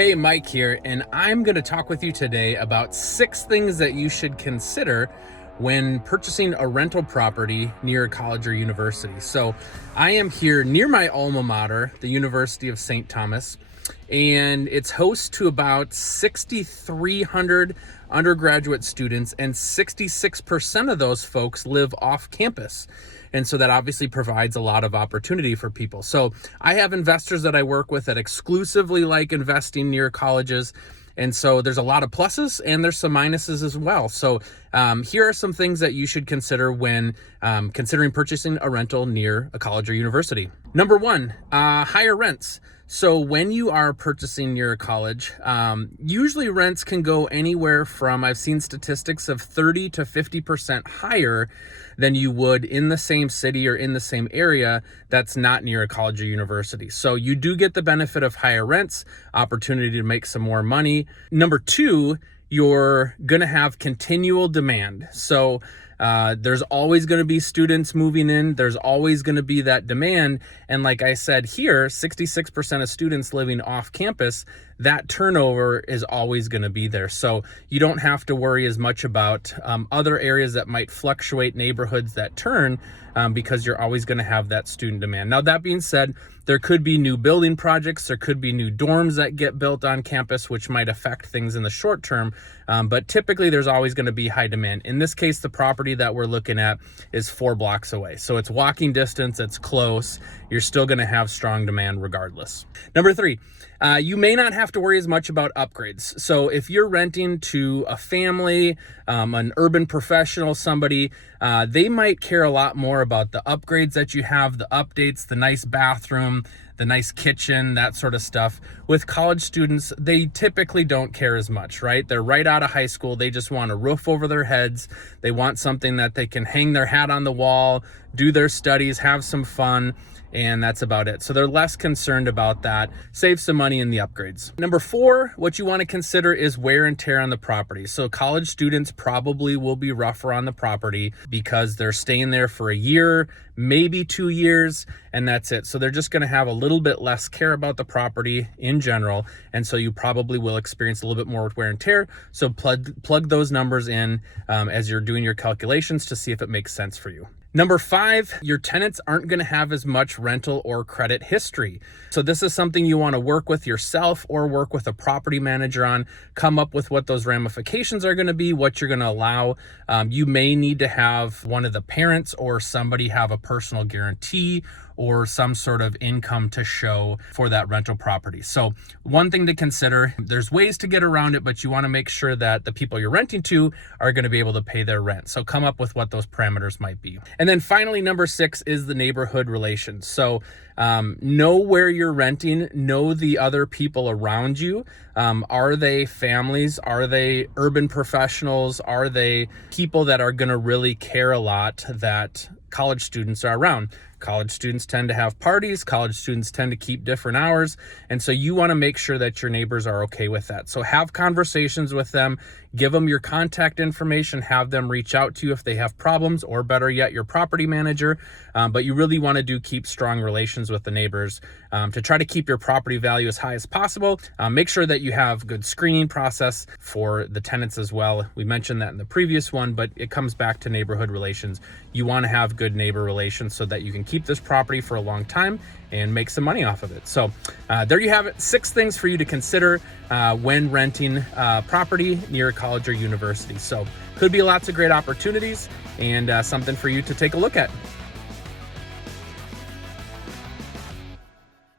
Hey, Mike here, and I'm going to talk with you today about 6 things that you should consider when purchasing a rental property near a college or university. So, I am here near my alma mater, the University of St. Thomas, and it's host to about 6,300 undergraduate students, and 66% of those folks live off campus. And so that obviously provides a lot of opportunity for people. So I have investors that I work with that exclusively like investing near colleges. And so there's a lot of pluses and there's some minuses as well. So here are some things that you should consider when considering purchasing a rental near a college or university. Number 1, higher rents. So when you are purchasing near a college, usually rents can go anywhere from, I've seen statistics of 30 to 50% higher than you would in the same city or in the same area that's not near a college or university. So you do get the benefit of higher rents, opportunity to make some more money. Number 2, you're gonna have continual demand. So there's always going to be students moving in. There's always going to be that demand. And like I said here, 66% of students living off campus, that turnover is always going to be there. So you don't have to worry as much about other areas that might fluctuate, neighborhoods that turn, because you're always going to have that student demand. Now, that being said, there could be new building projects, there could be new dorms that get built on campus, which might affect things in the short term. But typically there's always going to be high demand. In this case, the property that we're looking at is 4 blocks away. So it's walking distance, it's close. You're still going to have strong demand regardless. Number 3, you may not have to worry as much about upgrades. So if you're renting to a family, an urban professional, somebody, they might care a lot more about the upgrades that you have, the updates, the nice bathroom, the nice kitchen, that sort of stuff. With college students, they typically don't care as much, right? They're right out of high school. They just want a roof over their heads. They want something that they can hang their hat on the wall, do their studies, have some fun, and that's about it. So they're less concerned about that. Save some money in the upgrades. Number 4, what you want to consider is wear and tear on the property. So college students probably will be rougher on the property because they're staying there for a year, maybe 2 years, and that's it. So they're just going to have a little bit less care about the property in general. And so you probably will experience a little bit more with wear and tear. So plug those numbers in as you're doing your calculations to see if it makes sense for you. Number 5, your tenants aren't going to have as much rental or credit history. So this is something you want to work with yourself or work with a property manager on, come up with what those ramifications are going to be, what you're going to allow. You may need to have one of the parents or somebody have a personal guarantee or some sort of income to show for that rental property. So one thing to consider, there's ways to get around it, but you want to make sure that the people you're renting to are going to be able to pay their rent. So come up with what those parameters might be. And then finally, number 6 is the neighborhood relations. So know where you're renting, know the other people around you. Are they families? Are they urban professionals? Are they people that are going to really care a lot that college students are around? College students tend to have parties. College students tend to keep different hours. And so you want to make sure that your neighbors are okay with that. So have conversations with them, give them your contact information, have them reach out to you if they have problems, or better yet, your property manager. But you really want to keep strong relations with the neighbors to try to keep your property value as high as possible. Make sure that you have good screening process for the tenants as well. We mentioned that in the previous one, but it comes back to neighborhood relations. You want to have good neighbor relations so that you can keep this property for a long time and make some money off of it. So there you have it, 6 things for you to consider when renting property near a college or university. So could be lots of great opportunities and something for you to take a look at.